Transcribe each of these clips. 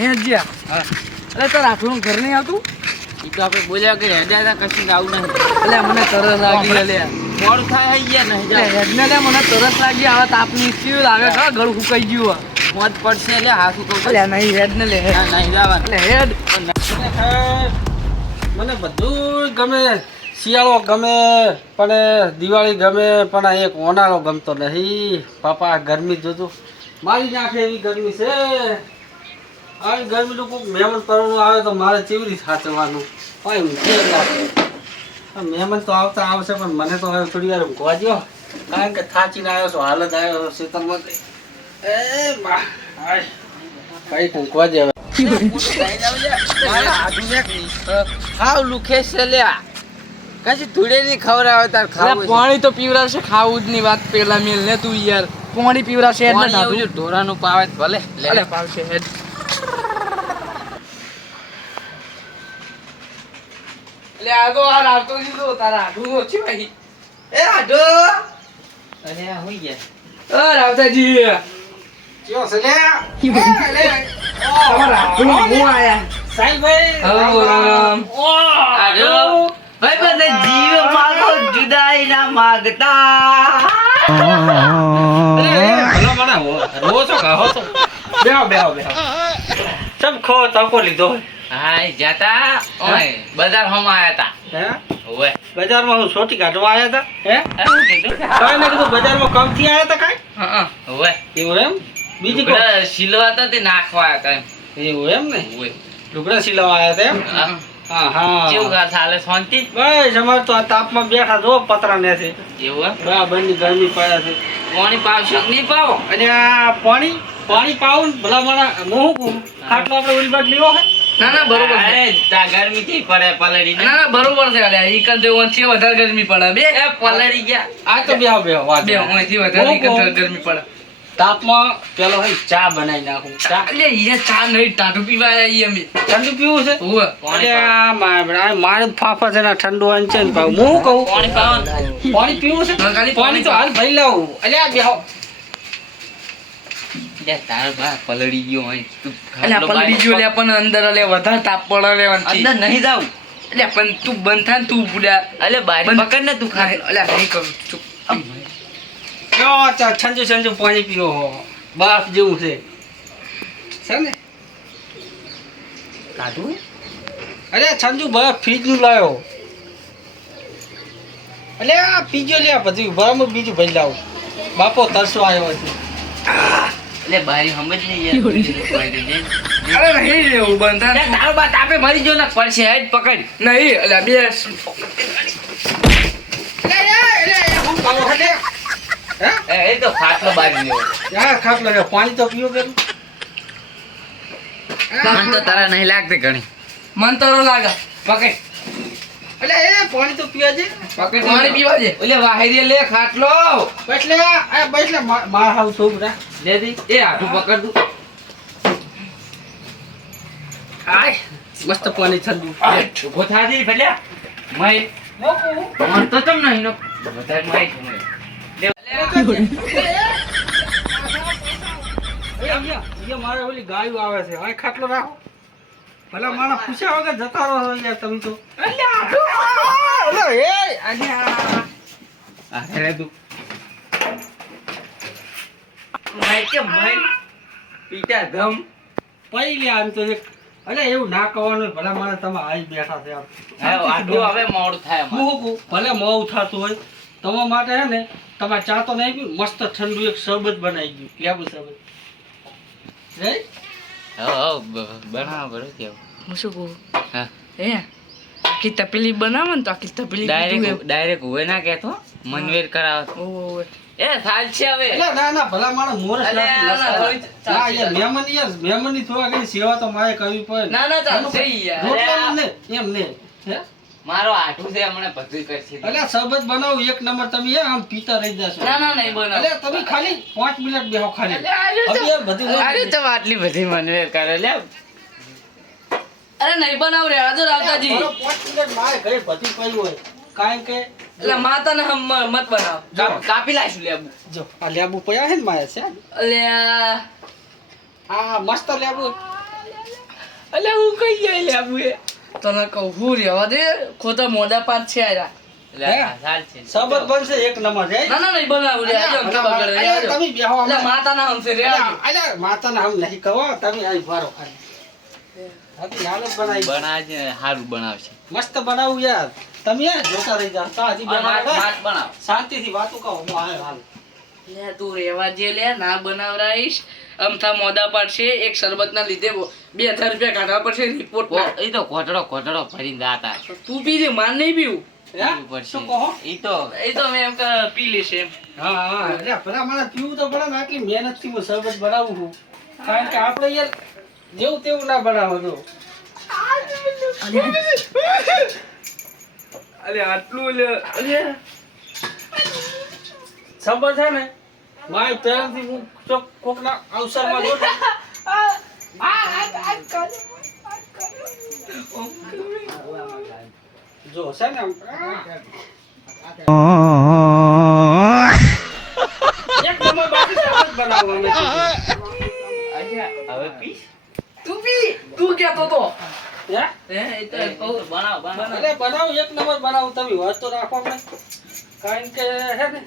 હે જી હા અરે તાર આઠું ઘર નહીં આવતું ઈ તો આપણે બોલ્યા કે હેડા કશું આવું નહીં એટલે મને તરસ લાગી એટલે મોડું થાય હઈ ગયા નહીં હેડને લે મને તરસ લાગી હવે તાપની કેવું લાગે ખરા ગળું ફૂકાઈ ગયું મોજ પડશે એટલે હાથું કહું એટલે નહીં હેડને લે નહીં જવાનું એટલે હેડ મને બધું ગમે શિયાળો ગમે પણ દિવાળી ગમે પણ એક ઉનાળો ગમતો નહીં પાપા ગરમી જોજો મારી નાખે એવી ગરમી છે આવી ગરમીનું કોઈક મહેમાન પરવાનું આવે તો મારે ચીવરી સાચવવાનું હોય મહેમાન તો આવતા આવશે પણ મને તો હવે થોડી વાર ઊંઘવા દ્યો કારણ કે થાચીને આવ્યો છું હાલત આવ્યો ખેતરમાં એ બા હાય કઈ ઊંઘવા દે ખાવ લુખે છે લ્યા કશી ધૂળે ની ખવડાવે તાર ખાવું પાણી તો પીવરાશે ખાવું જ ની વાત પેલા મેલ ને તું યાર પાણી પીવરાશે હેડ ને પાણી ઢોરાનું પાવે તો ભલે લે પાવશે હેડ લે આગો આ આવતો દીધો તારા આડું ઓછી ભાઈ એ આડો અરે આ હોઈ ગયા ઓ રાવતાજી ચિયો છે લે તમારા આડું હું આયા સાહેબભાઈ રામ આડો ભાઈ બંને જીવ માગો જુદાઈ ના માગતા ભલા મને રો છો કહો તો બેહો બેહો બેહો સબ ખો તકો લીધો હાય જાતા ઓય બજાર હમ આયા તા હે ઓય બજારમાં હું સોટી કાઢવા આવ્યા હતા હે શું કીધું કાઈ ને કીધું બજારમાં કામ થી આવ્યા હતા કાઈ હા ઓય એવું એમ બીજી કો લુગડા સિલવા તો તે નાખવા હતા એવું એમ ને ઓય લુગડા સિલાવા આવ્યા હતા એમ હા હા કેવું ઘર ચાલે શાંતિ બસ અમારે તો આ તાપમાં બેઠા જો પતરા ને છે એવું બરાબરની ગરમી પડે છે પાણી પાવશો કે નહીં પાવો અને આ પાણી પાણી પાવું ને ભલા મારા મોહ ખાટલો આપણે ઓલી બાદ લેવો હે ના ના બરોબર છે અરે તા ગરમી થી પડે પલળી ના ના બરોબર છે અલ્યા ઈ કદે ઓછી વધારે ગરમી પડે બે એ પલળી ગયા આ તો બેહો બેહો વાત બે ઓછી વધારે ઈ કદે ગરમી પડે તાપમાં પેલો હે ચા બનાવી નાખું ચા એટલે ઈ ચા નહીં ટાટુ પીવા આયા ઈ અમે ઠંડુ પીવું છે ઓવે અરે આ મારે ફાફા છે ને ઠંડુ આન છે ને ભાઈ હું કહું પાણી પાવો પાણી પીવું છે હા, ખાલી પાણી તો હાલ ભરી લાવું અલ્યા બેહો લે તાર બા પલળી ગયો હોય તું અલ્યા પલડી ગયો લે પણ અંદર લે વધારે તાપ પડે લે વંતી અંદર નહીં જાવ એટલે પણ તું બંધ થા ને તું બુડા અલે બારી બંધ. પકડ ને તું ખા અલ્યા નહીં કરું ચૂપ ક્યાં ચા ઠંડુ ઠંડુ પાણી પીવો બાફ જેવું છે ને કાઢું અરે ઠંડુ બરફ ફ્રીજ નું લાવ્યો અલે આ પીજો લે બધું બરાબર બીજું ભરી લાવું બાપો તરસો આવ્યો છે લે બારી સમજ નહીં યાર અરે નહીં લેવું બંધ થા લે ને. તારો બા તાપે મરી જો ને પડશે હેડ પકડ નહીં અલ્યા બે એ તો ખાટલો બારી લેવો ખાટ લાગે પાણી તો પીવો કે મન તો તારા નહીં લાગતી ઘણી મન તો લાગે પકડ અલે એ પાણી તો પીવા છે પકડ પાણી પીવા દે ઓલે વાહેરી લે ખાટલો બસ લે આ બસ લે માર હાવ છોકરા દે દી એ આટું પકડ દઉં આય મસ્ત પાણી ઠંડુ ઉભો થા દે ભલ્યા મય મન તો તમ નહીં નો વધારે મય મારે ઓલી ગાયું આવે છે હવે ખાટલો રાખો ભલા મારા પૂછ્યા વગર જતા રહો યાર તમે તો અરે તું મય કે મય પીટા ગમ પઈ લે આમ તો એક અરે એવું ના કહેવાનું ભલા મારે તમે આઈ બેઠા છે આટલું હવે મોડું થાય અમારે. હું ભલે મોવું થતું હોય તમારા માટે હે ને તમારે ચા તો નહીં પીવું મસ્ત ઠંડુ એક શરબત બનાવી ગયું લેવું શરબત રે બનાવો બરો કેવું હું શું કહું હા હે આખી તપેલી બનાવો ને તો આખી તપેલી ડાયરેક્ટ હોય ના કેતો મનવેર કરાવ ઓવે એ સાલ છે હવે એટલે ના ના ભલા માણસ મોરસ અલે, નાખી ના, ના, નાખતા. હવે ના યાર મહેમાનની થોડા ઘણી સેવા તો મારે કરવી પડે ના ના ચાલશે યાર રોટલાનું ને એમ ને હે મારો આઠું છે હમણાં બધું કરશે અલ્યા શરબત બનાવું એક નંબર તમે હે આમ પીતા રહી જશો ના ના નહીં બનાવ અલ્યા તમે ખાલી 5 મિનિટ બેહો ખાલી હવે યાર બધું અરે તો આટલી બધી મનવેર કરે લે અરે નહીં બનાવ રે હાજર આવતાજી મારો 5 મિનિટ મારે ઘરે બધી પડી હોય કારણ કે એટલે માતાને મત બનાવ કાપી લાઈશું લેબુ જો આ લેબુ પડ્યા છે ને મારે છે અલ્યા આ મસ્ત લેબુ અલ્યા હું કઈ જાય લે આબુ એ તને કહું હું રહેવા દે ખોટા મોડા પાત છે આયા સબત બનશે એક નંબર રે ના ના નહીં બનાવું રે આજે અંકે બગડે રે અલ્યા, તમે બેહો એટલે અમે. માતાના હમસે રે અલ્યા, અલ્યા, માતાને હમ નહીં કહો તમે આઈ ભારો ખાલી હાથી હાલ જ બનાવી બનાવશે સારું બનાવશે મસ્ત બનાવું યાર તમે યાર જોતા રહી જાઓ સાજી બનાવો બનાવ શાંતિથી વાતો કહો હું આયો હાલ લે તું રેવા જે લે ના બનાવરાઈશ અમથા મોડા પાડશે એક શરબતના લીધે 2000 રૂપિયા કાઢવા પડશે રિપોર્ટ ના એ તો કોટડો ભરીને દાતા તું પી દે માર નહીં પીવું હે? શું કહો એ તો મેં એમ કે પી લેશે એમ હા હા અલ્યા ભલા મારે પીવું તો પડે ને આટલી મહેનતથી હું શરબત બનાવું છું કારણ કે આપણે યાર જેવું તેવું ના બનાવો છો અલે આટલું લે અલે શરબત છે ને મારી પહેલાથી હું કોકના અવસરમાં જો જો છે ને એક નંબર બાકી શરબત બનાવો અમે હવે પીસ તું પી તું કેતો તો હે? એ તો કહું બનાવ અરે બનાવો એક નંબર બનાવો તમે વાત તો રાખો આપણે કારણ કે હે ને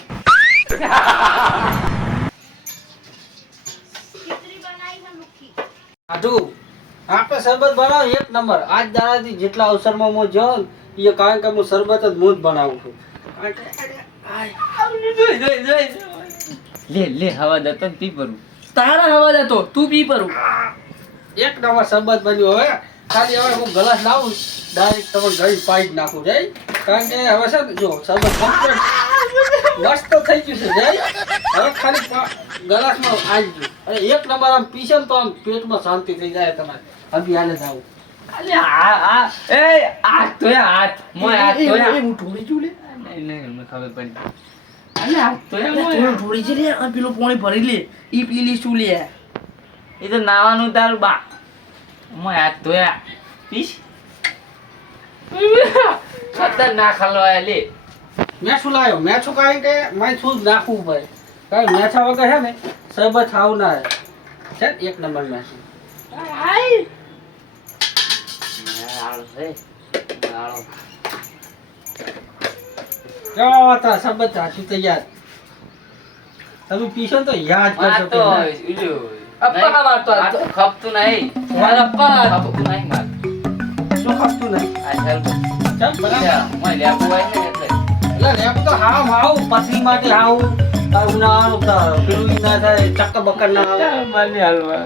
આટુ આપણે શરબત બનાવો એક નંબર આજ દાડાથી જેટલા અવસરમાં હું જાઉં ને એ કારણ કે હું શરબત જ હું જ બનાવું છું કારણ કે લે હવા દતો ને પી ભરું તારા હવા દેતો તું પી પરું એક નંબર શરબત બન્યું હવે ખાલી હવે હું ગ્લાસ લાવું ડાયરેક્ટ તમે ગળી પાઈ જ નાખું જાય કારણ કે હવે છે ને જો શરબત કમ્પ્લીટ મસ્ત થઈ ગયું છે જાય હવે ખાલી ગ્લાસમાં આવી ગયું અને એક નંબર આમ પીશે ને તો આમ પેટમાં શાંતિ થઈ જાય તમારે હજી હાલે જાવ અલે હાથ તોય હાથ મોય હાથ તોય હું ઢોળી છું લે નહીં મને ખબર પડી અલે હાથ તોય મોય ઢોળી છે લે આ પેલો પાણી ભરી લે ઈ પી લે શું લે એ તો નાવાનું તારું બા મોય હાથ ધોયા પીસ ખતરનાક હલવાય લે મેં શું લાવ્યો મેં શું કારણ કે મારે શું જ નાખવું પડે કારણ કે મેઠા વગર છે ને શરબત ખાવું ના છે ને એક નંબર મેઠું કેવા હતા શરબત હાચું તૈયાર તમે પીશો ને તો યાદ કરશો કે ના. અપ્પા મારતો આ તો ખપતું નહીં મારા અપ્પા ખપતું નહીં માર શું ખપતું નહીં આ ચાલ ચાલ બરાબર મોય લેબુ હોય ને એટલે એટલે લેબ તો હાવ હાવ પથરી માટે હાવ ઉનાળાનું પેલું ઈ ના થાય ચક્કર બક્કર ના આવે માની હાલવા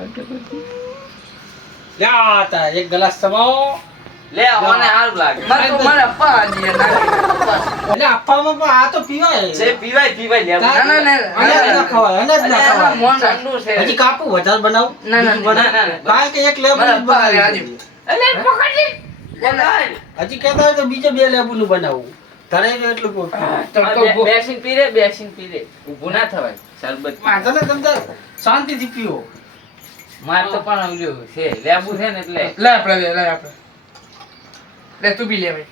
લ્યા તા એક ગ્લાસ સમાવો લે મને હારું લાગે મારા અપ્પા આજી એટલે આપવામાં પણ આ તો પીવાય છે પીવાય લેબુ ના, ના. અનાજ ના ખવાય અનાજ ના અરે ખવાય મોન ઠંડુ છે હજી કાપું વધારે બનાવું ના, ના, બીજું બનાવું. ના, ના. કારણ કે એક લેબુ મારા નું અપ્પા બનાવ્યું આજી છે. હજી કહેતા હોય તો બીજે 2 લેબુ નું બનાવું ધરાઈ જાય એટલું પોતું. બેસીન પી રે ઊભું ના થવાય શરબત વાંધો નહીં, તમે તાર શાંતિથી પીવો માર તો પણ ઓલું છે લેબુ છે ને એટલે લે આપણે લે તું પી લે ભાઈ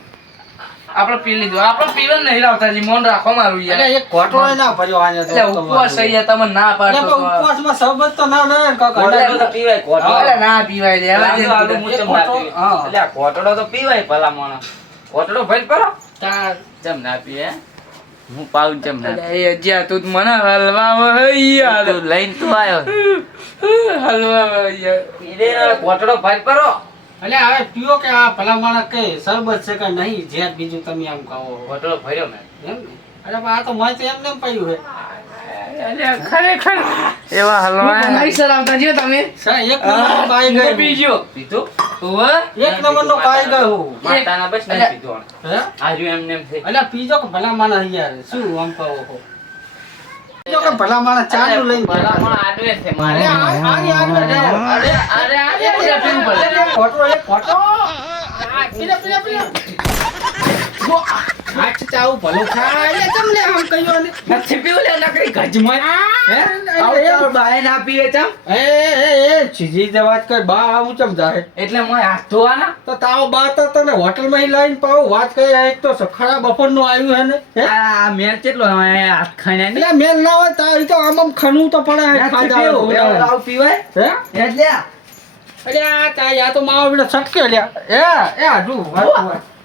આપણે પી લીધું આપણે પીવા નહીં લાવતા જી મોન રાખો મારું યાર એટલે એક ઘોટો ના ભર્યો આને તો એટલે ઉપવાસ થઈ ગયા તમે ના એટલે પાડતો પણ તો. ઉપવાસમાં શરબત તો ના ના કાકા કોટડો તો પીવાય કોટડો એટલે ના પીવાય લે હવે આલુ આલુ જે મુચમ કોટડો, ના પીવાય. હા. એટલે આ કોટડો તો પીવાય ભલા માણસ કોટડો ભરી કરો તાર ચમ ના પીએ હું પાઉં ચમ ના અલે એ જ્યાં તું મને હલવા યાર તું લઈને તું આયો હલવા યાર પીરે કોટડો ભરી કરો એટલે હવે પીવો કે આ ભલા માણસ કે શરબત છે કે નહીં જે બીજું તમે આમ કહો કોટડો ભર્યો મેં એમ ને અરે પણ આ તો મને તો એમને એમ પડ્યું છે અલે ખરેખર એવા હલવા નહીં સરાવતા જો તમે સર એક નંબર પાઈ ગયો પીજો પીધું ઓવે એક નંબર નો પાઈ ગયો માતાના બસ નહીં પીધું હે આજુ એમને એમ છે એટલે પીજો કે ભલા માણસ યાર શું આમ કહો છો પીજો કે ભલા માણસ ચાલુ લઈને ભલા માણસ આડવે છે મારે અરે અરે પીવું પડે ખોટો એક ખોટો પીલા આઠ ચાવું ભલું ખાય તમને આમ કહ્યું ને નથી પીવું લે નકરી ગજમાં હે આવ બાય ના પીવે ચમ એ ચીજી જે વાત કર બા આવું ચમ જાય એટલે મોય હાથ ધોવાના તો તાવ બા તો તને હોટલ માં લાઈન પાવ વાત કરી એક તો ખરા બપોર નું આવ્યું હે ને હે? આ મેર કેટલો હાથ ખાઈને એટલે મેલ ના હોય તારી તો આમ આમ ખણવું તો પડે ખાધા આવ પીવાય હે એટલે અરે આ તાઈ આ તો માવો બેટા છટકે લ્યા એ હાજુ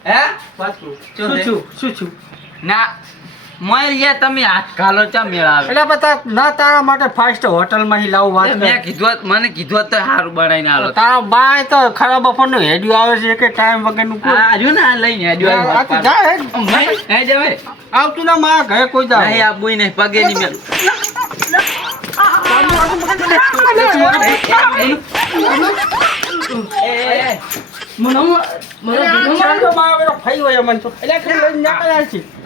હે શું છું ના મોય યાર તમે હાથ ઘાલો ચા મેળાવે એટલે બતા ના તારા માટે ફાસ્ટ હોટલમાં હી લાવું વાત મેં કીધું હોત, મને કીધું હોત તો સારું બનાવીને આલો. તારા બાય તો ખરાબ બપોરનું હેડ્યું આવે છે કે ટાઈમ વગરનું કોઈ આ રહ્યું ને આ લઈને હેડ્યો આવ્યો આ તો જા હેડ. હે જવે આવતું ના માં ઘરે કોઈ જા નહીં આ બુઈ નહીં પગે નહીં મેલ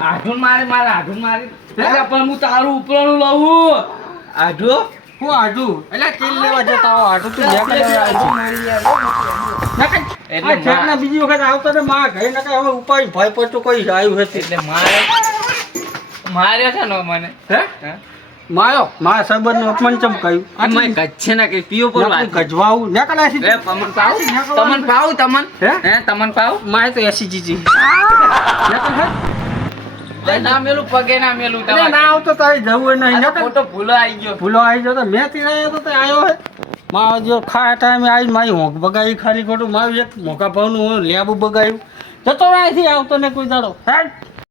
આઢું મારે મારે આઢું મારે અલ્યા પણ હું તારું ઉપરાણું લાવું. આઢું હું આઢું એટલે તેલ લેવા જતા હો આઢું તું જે કરે એટલે ના બીજી વખત આવતો ને માં ઘરે નકા હવે ઉપાય ભય પડતો કોઈ આવ્યું હશે એટલે મારે માર્યો છે ને મને હે માયો મા સરબત નું અપમાન ચમ કહ્યું અમે કચ્છે ના કઈ પીઓ પર વાત ગજવાવું ને કલા છે એ પમન પાવ તમન પાવ તમન હે? હે તમન પાવ માય તો એસી જીજી લે ના મેલું પગે ના મેલું ના આવતો તારી જવું નહીં આ નકર ફોટો ભૂલો આવી ગયો ભૂલો આવી જતો મેં થી આવ્યો તો તે આવ્યો હે માં જો ખા ટાઈમે આવી મારી હોંક બગાવી ખાલી ખોટું મારું એક મોકા ભાવનું લેબુ બગાવ્યું જતો અહીંથી આવતો ને કોઈ દાડો હેડ